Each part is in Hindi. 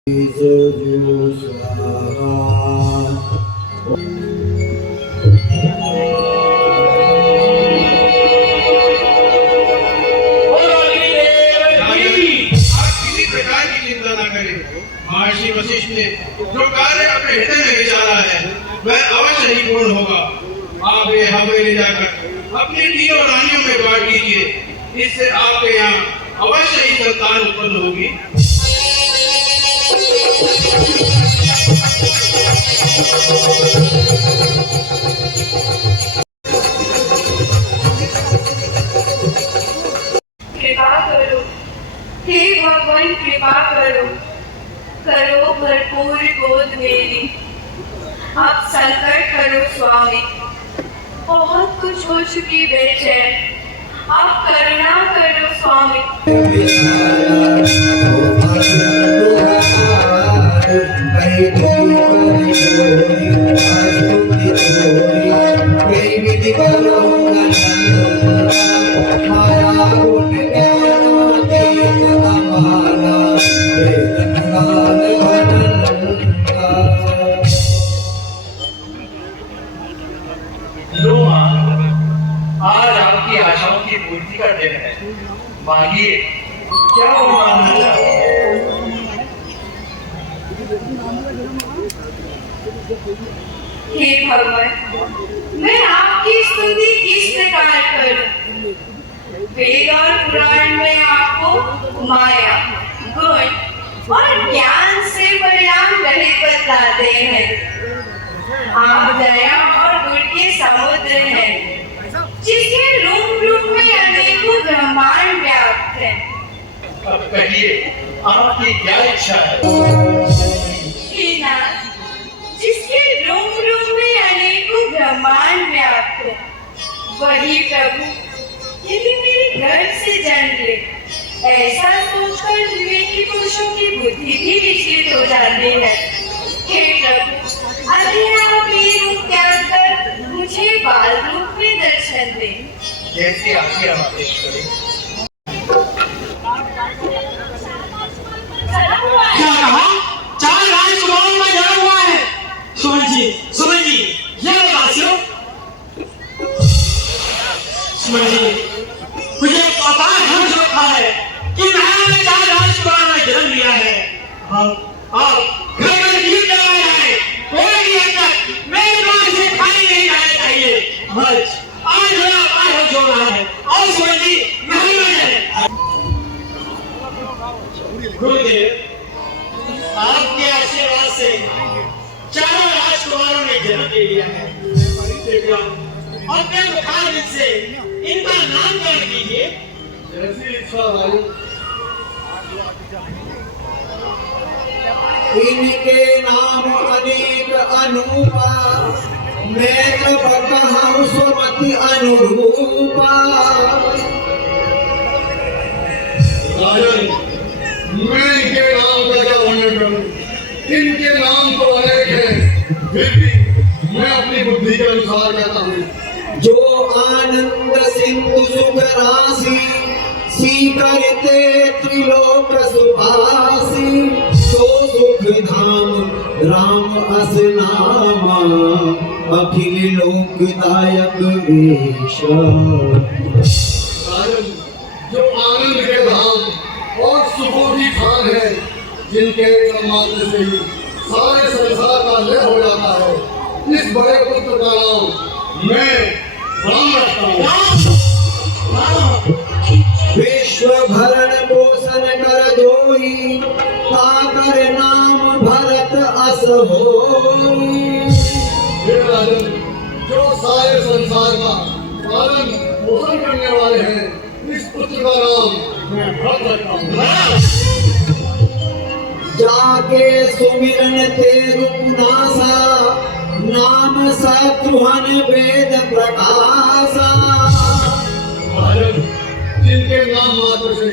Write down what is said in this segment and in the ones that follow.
महर्षि वशिष्ठ ने जो कार्य अपने हृदय में विचारा है वह अवश्य ही पूर्ण होगा। आप ये हवेली जाकर अपनी तीनों रानियों में बांट दीजिए, इससे आपके यहाँ अवश्य ही संतान उत्पन्न होगी। कृपा करो हे भगवान, कृपा करो, करो भरपूर गोद मेरी। आप संकट करो स्वामी, बहुत कुछ हो चुकी बेचैन, आप करुणा करो स्वामी। आज आपकी आशाओं की पूर्ति का दिन है, मांगिए क्या वो मांगना चाहते हैं। हे भगवान, मैं आपकी स्तुति किस प्रकार करूं? वेद और पुराण में आपको माया, गुण और ज्ञान से परिणाम रहित बतलाते हैं। आप दया और गुण के समुद्र हैं, जिसके रूप रूप में अनेकों ब्रह्मांड व्याप्त हैं। अब कहिए आपकी क्या इच्छा है? हे नाथ, जिसके रूप रूप में अनेकों ब्रह्मांड व्याप्त हैं, वही प्रभु यदि मेरे घर से जन्म ले, ऐसा सोचकर विवेकी पुरुषों की बुद्धि भी विचलित हो जाती है। हे प्रभु, अभी आप ये रूप त्याग कर मुझे बाल रूप में दर्शन दें। जैसे आपकी आदेश करें। क्या कहा? 4 राजकुमारों में जन्म हुआ है। सुमन जी, ये वासियों, सुमन जी, मुझे अपार हर्ष होता है कि मैंने 4 राजकुमारों में जन्म लिया है। आप घर में जीव जला है, कोई भी अंदर मेरे द्वार से खाली नहीं जाना चाहिए। आज मेरा अपार हर्ष हो रहा है। और सुमन जी, नहीं है गुरुदेव, आपके आशीर्वाद से 4 राजकुमारों ने जन्म ले लिया है। अपने मुखारबिंद से इनका नामकरण कीजिए। जैसी इच्छा भाई। इनके नाम अनेक अनूपा, मैं तब कहूँ सुमति अनुरूपा। राजन, मैं इनके नाम का क्या वर्णन करूं? इनके नाम तो अनेक हैं, फिर भी मैं अपनी बुद्धि के अनुसार कहता हूँ। जो आनंद सिंधु सुख राशि, सीकरते त्रिलोक सुभासी। सो सुख धाम राम अस नामा, अखिल लोकदायक ईश। जो आनंद के धाम और सुखों की खान है, जिनके मात्र से ही सारे संसार का लय हो जाता है, इस बड़े पुत्र का नाम मैं राम रखता हूँ। विश्व भरण पोषण कर जोई, ताकर नाम भरत अस होई। जो सारे संसार का पालन पोषण करने वाले हैं, इस पुत्र का नाम मैं भरत रखता हूँ। जाके सुमिरन ते रूपनासा, नाम सत्रुहन वेद प्रकाशा। जिनके नाम मात्र से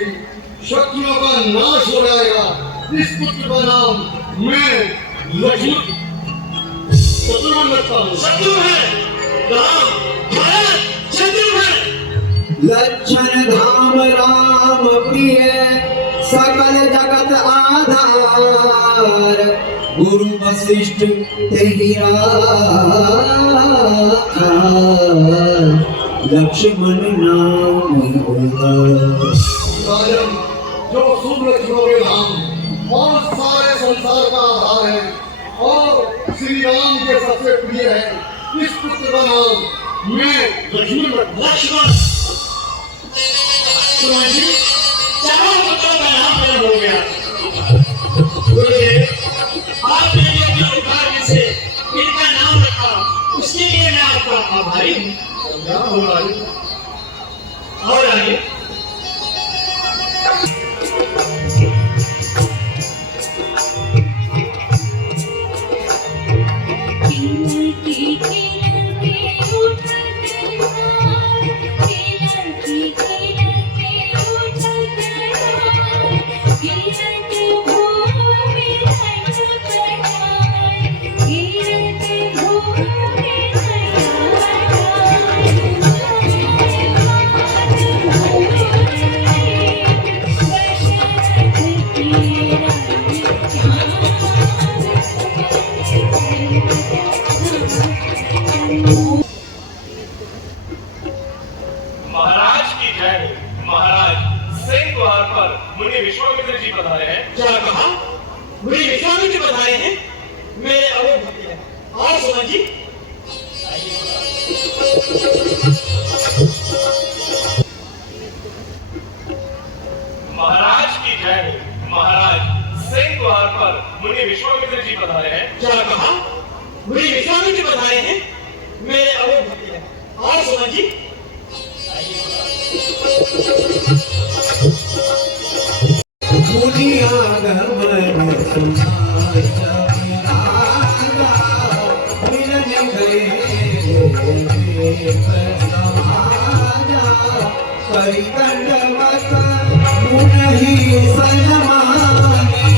शक्तियों का नाश हो जाएगा, इस पुत्र का नाम मैं लक्ष्मण शत्रुघ्न रखता हूँ। शत्रु है राम, भरत शत्रुघ्न। लक्षण धाम राम प्रिय, सकल जगत आधार। गुरु वशिष्ठ तेहि राखा लक्ष्मण नाम राजन, जो शुभ लक्ष्मणों के नाम और सारे संसार का आधार है और श्री राम के सबसे प्रिय है, इस पुत्र का नाम मैं लक्ष्मण रखूं। लक्ष्मण सुमन जी, चारों पुत्रों का नाम मेरा हो गया। गुरुदेव, आपने जो अपने उपकार से इनका नाम रखा, उसके लिए मैं आपका आभारी हूँ। और आगे महाराज की जय हो। महाराज, सिंह द्वार पर मुनि विश्वामित्र जी पधारे हैं। क्या कहा? मुझे विश्वामित्र पधारे हैं, मेरे अवध भक्त हैं। और सुमन जी, महाराज की जय हो। महाराज, सिंह द्वार पर मुनि विश्वामित्र जी पधारे हैं। क्या कहा? मुझे विश्वामित्र पधारे हैं, मेरे अवध भक्त हैं। और सुमन जी, मुनियागमन समाचारा मिलन गए समाजा परिदंडवत मुनि सन्मानी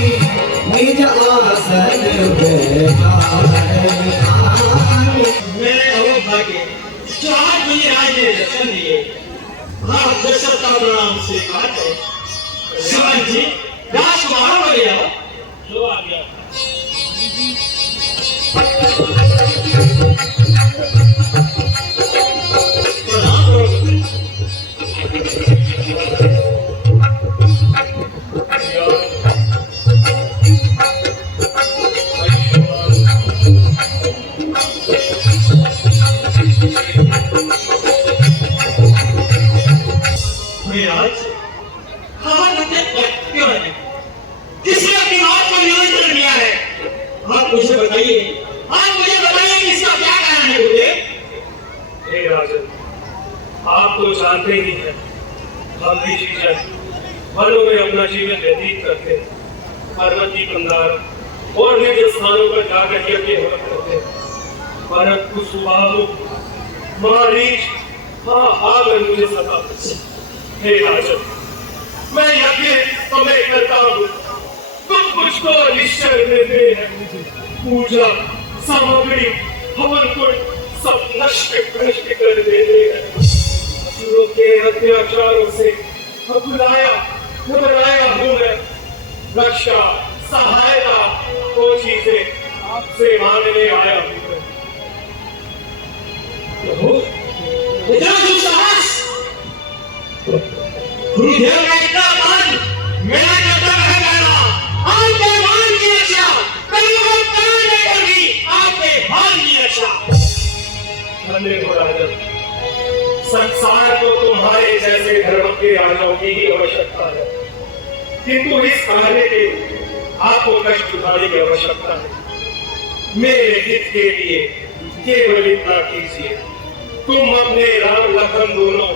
निज आसन बैठाए। मेरे अवध भाग्य जो आज मुझे राज ने दर्शन दिए, आप दर्शन का प्रणाम स्वीकार करें। सुमन जी, राजकुमार हो गया जो आ गया। प्रणाम करो। महाराज, कहाँ बच्चे क्यों है? किसने अपनी मौत को नियंत्रण किया है? आप मुझे बताइए, इसका क्या कारण है? मुझे हे राजन, आप तो जानते ही हैं, हम भी जीवन वनों में अपना जीवन व्यतीत करते हैं, पर्वती कंधार और निज स्थानों पर जाकर यज्ञ होम करते हैं। परंतु सुबाहु महारीच आकर मुझे सता। हे राजन, मैं यज्ञ तो मैं करता हूँ, तुम मुझको निश्चय देते हैं। पूजा सामग्री हवन कुंड सब नष्ट कर देते हैं। असुरों के अत्याचारों से घबराया हूँ मैं। रक्षा सहायता वो चीजें आपसे मांगने आया हूँ मैं। इतना दुस्साहस, गुरुदेव का इतना मान, मेरा कर्तव्य है कहना, आपके मान की रक्षा, कलियुग प्राण लेकर भी आपके मान की रक्षा। धन्य हो राजन, संसार को तुम्हारे जैसे धर्म के राजाओं की ही आवश्यकता है, किंतु इस कार्य के आपको कष्ट उठाने की आवश्यकता है। मेरे हित के लिए केवल इतना कीजिए, तुम अपने राम लखन दोनों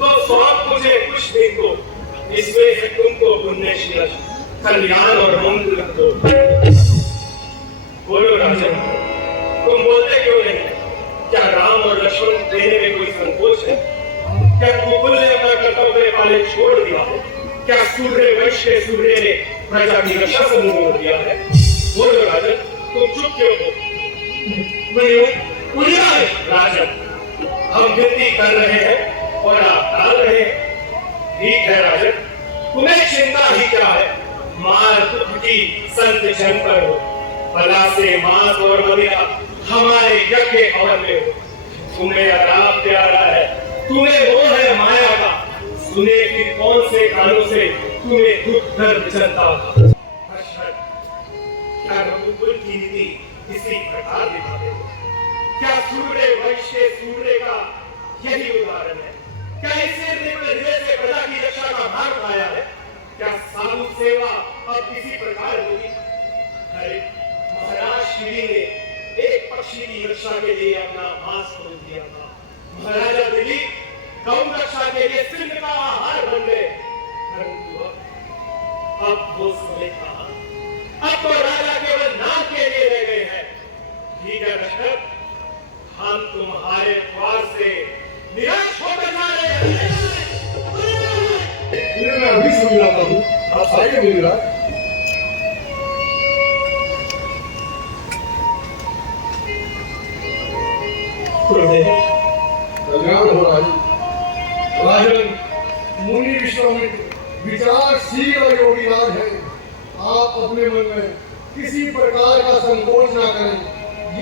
तो स्वाप मुझे कुछ दिन को, इसमें है तुमको पुण्यशील कल्याण और मंगल दो। बोलो राजन, तुम बोलते क्यों नहीं? क्या राम और लक्ष्मण देने में कोई संकोच है? क्या कुकुल ने अपना कर्तव्य पाले छोड़ दिया है? क्या सूर्य वंश के सूर्य ने प्रजा की रक्षा से मुंह मोड़ दिया है? बोलो राजन, तुम चुप क्यों हो? राजन, हम विनती कर रहे हैं और आप टाल रहे हैं। ठीक है राजन, तुम्हें चिंता ही क्या है? मार दुख की संत जन पर हो, भला से मांस और मदिरा हमारे यज्ञ हवन में हो। तुम्हें आराम प्यारा है, तुम्हें वो है माया का, सुने फिर कौन से कानों से तुम्हें दुख दर्द चलता था। क्या रघुकुल की नीति इसी प्रकार दिखाते हो? क्या सूर्य वंश के सूर्य का यही उदाहरण है? क्या इसे निम्न हृदय से प्रजा की रक्षा का भार उठाया है? क्या साधु सेवा अब इसी प्रकार होगी? अरे महाराज श्री ने एक पक्षी की रक्षा के लिए अपना मांस खोल दिया था। महाराजा दिलीप गौ रक्षा के लिए सिंह का आहार बन गए। परंतु अब वो समय कहा, अब तो राजा केवल नाम के लिए रह गए हैं। ठीक है दशरथ, हम तुम्हारे द्वार से निराश होकर जा रहे हैं। मैं अभी सुन रहा हूँ, आप आइए मेरा। कल्याण हो रहा है। राजन मुनि विश्वामित्र विचारशील और योगीराज है। आप अपने मन में किसी प्रकार का संकोच ना करें।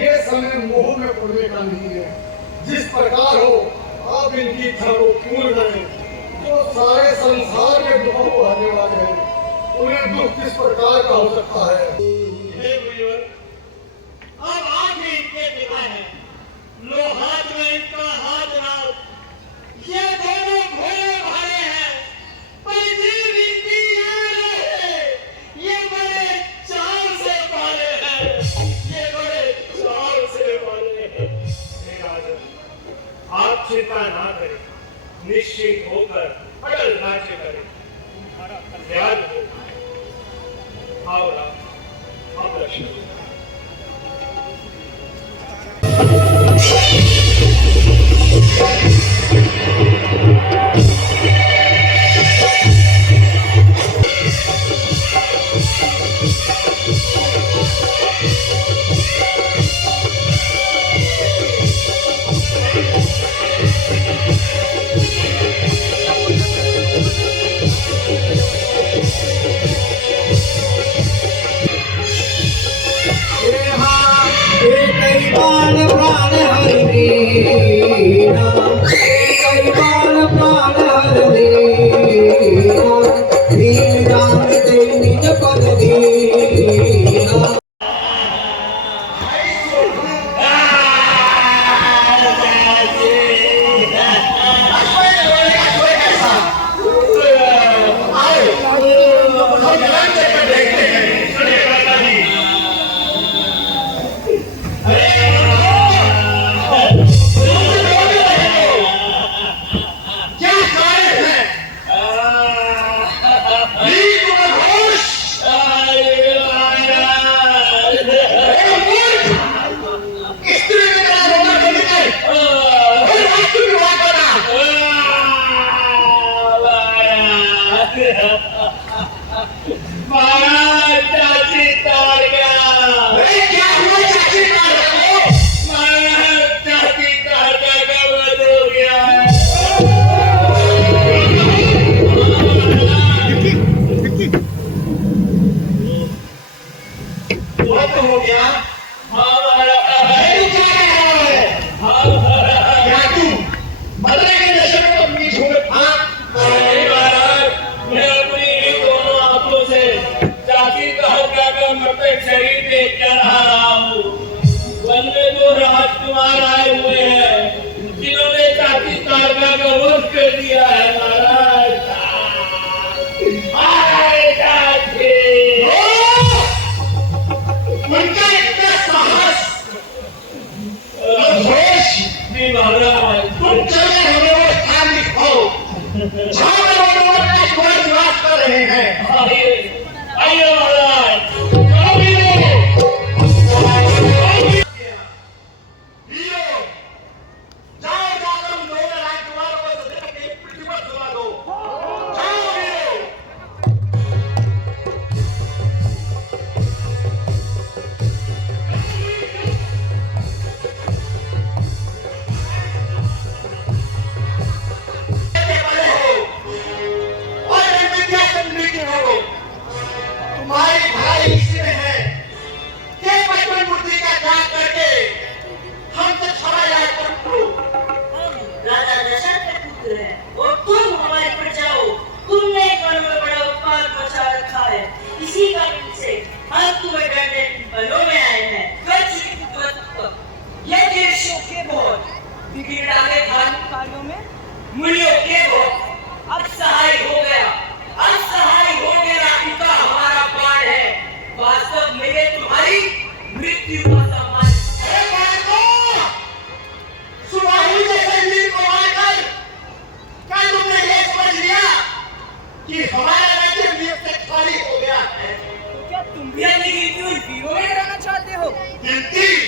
ये समय मोह में पड़ने का नहीं है। जिस प्रकार हो आप इनकी इच्छा को पूर्ण करें। जो सारे संसार के दुखों को हरने वाले हैं, उन्हें दुख किस प्रकार का हो सकता है? हे मुनिवर, अब आप ही इनके पिता हैं। लो हाथ में इनका हाथ लाओ। ये दोनों भोले भाले हैं, पर जीव इनकी ये बड़े चाव से पाले हैं। ये बड़े चाव से पाले हैं। हे राजन, आप चिंता ना करें, निश्चिंत होकर अटल राज्य करें। ध्यान हो, आओ राम, अब लक्ष्मण। राजकुमार आए हुए हैं, जिन्होंने चाची तारका का वध कर दिया है महाराज। उनका इतना साहस भी महाराज, तुम चले हमें वो स्थान दिखाओ जहाँ पर वो निवास कर रहे हैं। आइए आइए महाराज, जाओ जाकर उन दोनों राजकुमारों को सदैव के पृथ्वी पर सुला दो। तुम भी अपनी गिनती हुई वीरों में कराना चाहते हो? गिनती